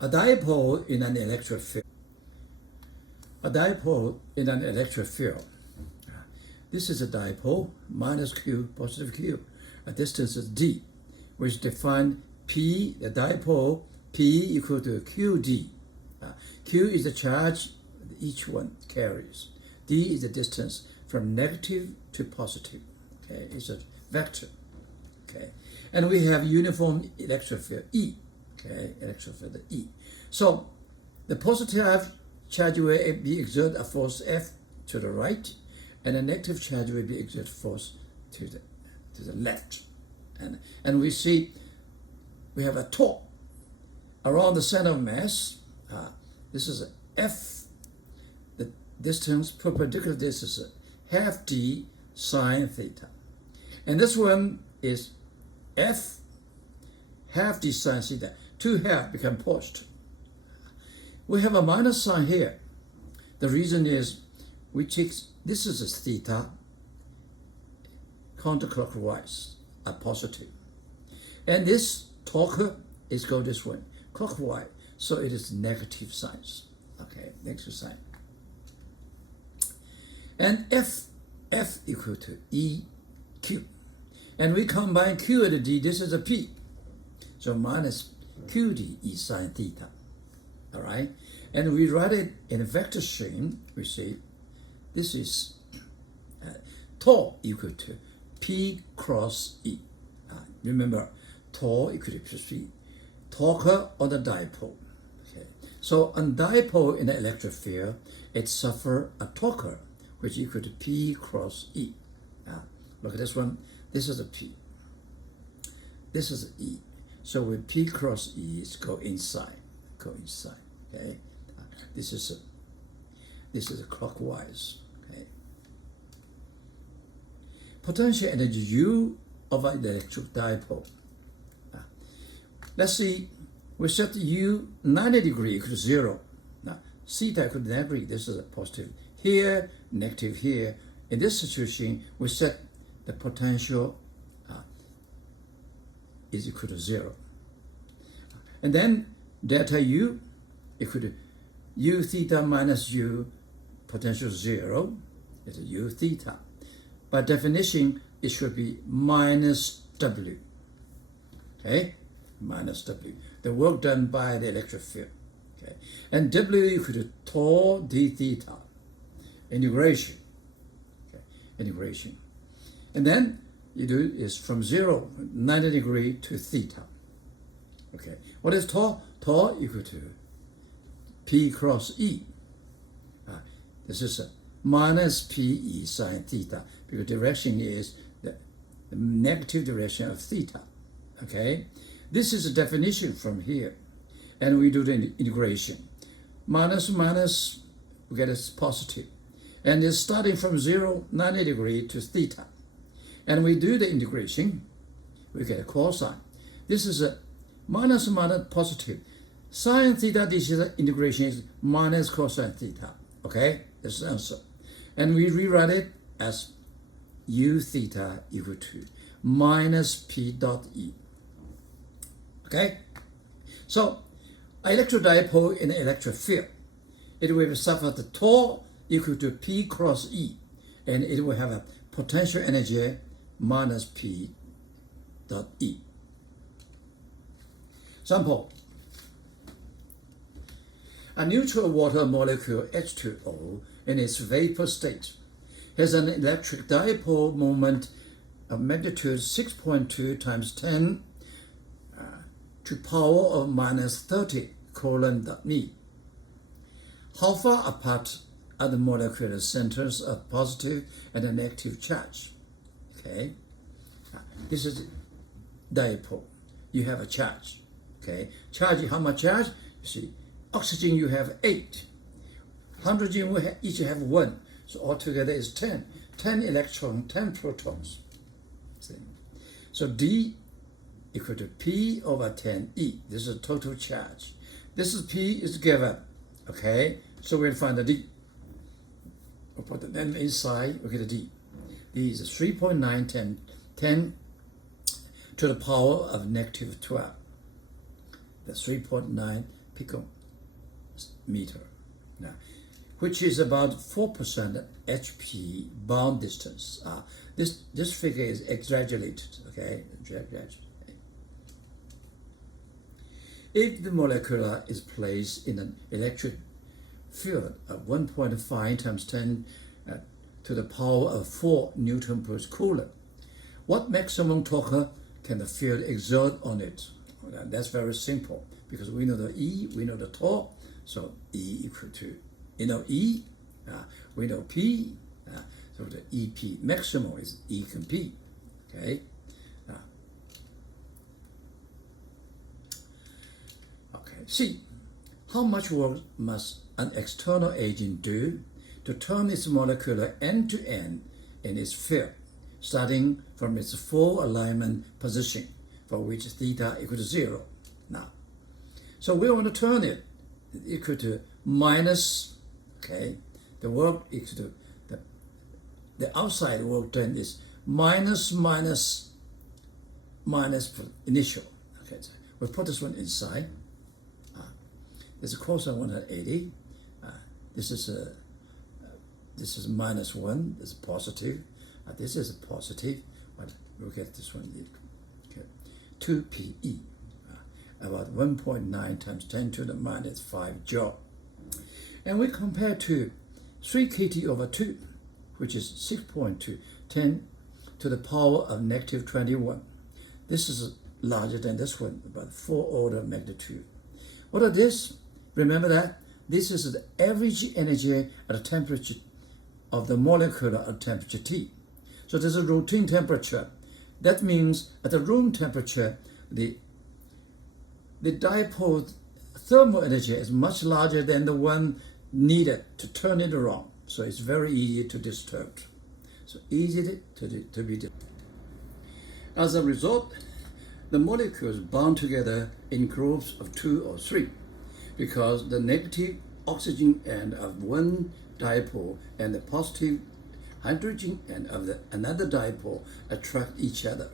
A dipole in an electric field. A dipole in an electric field. This is a dipole, minus Q, positive Q. A distance is D, which define P, the dipole, P equal to QD. Q is the charge each one carries. D is the distance from negative to positive. Okay, it's a vector. Okay, and we have uniform electric field E. Okay, electric field E. So the positive charge will be exert a force F to the right, and the negative charge will be exert force to the left. And we see we have a torque around the center of mass. This is F. The distance perpendicular distance is half D sine theta. And this one is F half D sine theta. Two half become pushed. We have a minus sign here. The reason is we take, this is a theta counterclockwise, a positive. And this torque is go this way, clockwise. So it is negative signs. Okay, negative sign. And F equal to EQ. And we combine Q and D, this is a P. So minus QD E sine theta. All right? And we write it in a vector string. We say this is tau equal to P cross E. Remember, tau equal to P. Torque on the dipole. Okay. So on dipole in the electric field, it suffer a torque, which equal to P cross E. Look at this one. This is a P. This is an E. So with P cross E, it's go inside. Okay. This is a clockwise. Okay. Potential energy U of an electric dipole. Let's see. We set U 90 degree equal to 0. Now theta equal to negative. This is a positive here, negative here. In this situation, we set the potential is equal to 0. And then delta U equal to U theta minus U, potential 0, is U theta. By definition, it should be minus W. Okay? Minus W. The work done by the electric field. Okay? And W equal to tau d theta. Integration. Okay? Integration. And then you do is from 0, 90 degree to theta. Okay. What is tau? Tau equal to P cross E. This is a minus PE sine theta, because direction is the negative direction of theta. Okay. This is a definition from here. And we do the integration. Minus, we get a positive. And it's starting from 0, 90 degree to theta. And we do the integration, we get a cosine. This is a minus positive. Sine theta, this is the integration is minus cosine theta. Okay, that's the answer. And we rewrite it as U theta equal to minus P dot E. Okay, so electric dipole in the electric field, it will suffer the tau equal to P cross E, and it will have a potential energy minus P dot E. Sample. A neutral water molecule H2O in its vapor state has an electric dipole moment of magnitude 6.2 times 10 to power of minus 30 coulomb.me. How far apart are the molecular centers of positive and a negative charge? Okay, this is dipole. You have a charge. Okay, charge, how much charge? You see, oxygen you have 8. Hydrogen will each have 1. So altogether is 10. 10 electrons, 10 protons. See? So D equal to P over 10E. This is total charge. This is P is given. Okay, so we'll find the D. We'll put the N inside, we get a D. D is 3.9 10 to the power of negative 12. That's 3.9 picometer, now, which is about 4% HP bond distance. This figure is exaggerated, okay? If the molecule is placed in an electric field of 1.5 times 10 to the power of 4 Newton per Coulomb, what maximum torque can the field exert on it? That's very simple, because we know the E, we know the torque, so E equal to, E, we know P, so the EP maximum is E can P, okay? See, how much work must an external agent do to turn its molecule end to end in its field, starting from its full alignment position, for which theta equal to 0. Now, so we want to turn it equal to minus, okay, the work equal to the outside work done is minus initial. Okay, so we put this one inside. This is cosine 180. This is minus 1. This is positive. This is positive. But we'll get this one. Okay. 2 PE, about 1.9 times 10 to the minus 5 joule. And we compare to 3 kT over 2, which is 6.2, 10 to the power of negative 21. This is larger than this one, about 4 order of magnitude. What are this? Remember that this is the average energy at the temperature of the molecule at temperature T. So there's a routine temperature. That means at the room temperature, the dipole thermal energy is much larger than the one needed to turn it around. So it's very easy to disturb. So easy to be disturbed. As a result, the molecules bond together in groups of 2 or 3. Because the negative oxygen end of one dipole and the positive hydrogen end of another dipole attract each other.